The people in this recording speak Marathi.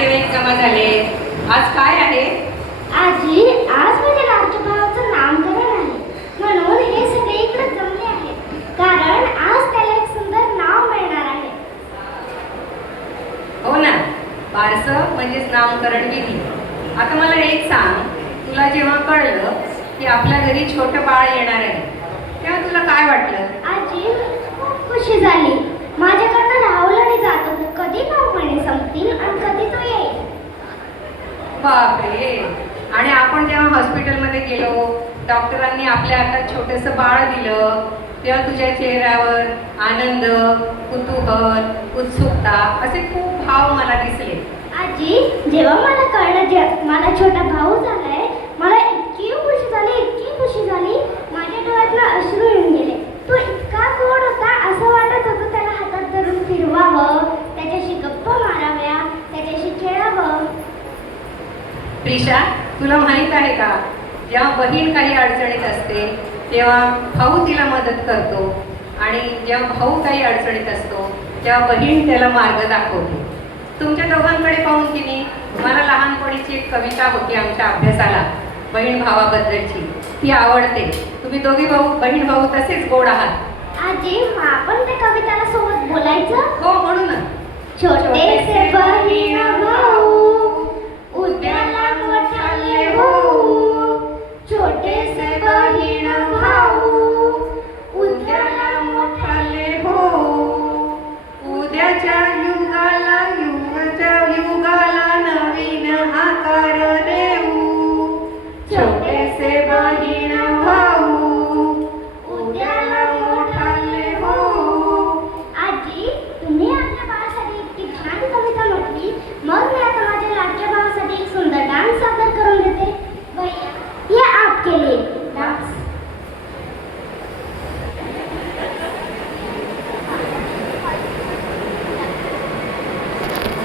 नातेवाईक जमा झाले. आज काय आहे? आजी, आज माझ्या लाडक्या भावाचं नामकरण आहे, म्हणून हे सगळे इकडे जमले आहेत. कारण आज त्याला एक सुंदर नाव मिळणार आहे. हो ना, बारसं म्हणजेच नामकरण विधी. आता मला एक सांग, तुला जेव्हा कळलं की आपल्या घरी छोटं बाळ येणार आहे तेव्हा तुला काय वाटलं? आजी, खूप खुशी झाली. माझ्याकडनं राहुलने जात होतं, कधी 9 महिने संपतील आणि कधी तो येईल. बापरे. आणि आपण जेव्हा हॉस्पिटलमध्ये गेलो, डॉक्टरांनी आपल्या हातात छोटंसं बाळ दिलं तेव्हा तुझ्या चेहऱ्यावर आनंद, कुतूहल, उत्सुकता असे खूप भाव मला दिसले. आजी, जेव्हा मला कळलं मला छोटा भाऊ झालाय, मला इतकी खुशी झाली, इतकी खुशी झाली, माझ्या डोळ्यातनं अश्रू येऊन गेले. तो इतका गोड होता, असं वाटत होतं त्याला हातात धरून फिरवावं, त्याच्याशी गप्पा माराव्या, त्याच्याशी खेळावं. प्रिशा, तुला माहीत आहे का, जेव्हा बहीण काही अडचणीत असते तेव्हा भाऊ तिला मदत करतो, आणि जेव्हा भाऊ काही अडचणीत असतो तेव्हा बहीण त्याला मार्ग दाखवते. तुमच्या दोघांकडे पाहून की नाही, मला लहानपणीची एक कविता होती आमच्या अभ्यासाला बहीण भावाबद्दलची, ती आवडते. तुम्ही दोघे बहीण भाऊ तसेच गोड आहात. आजी, मग आपण त्या कविताला सोबत बोलायचं? हो, म्हणून छोटेसे बहीण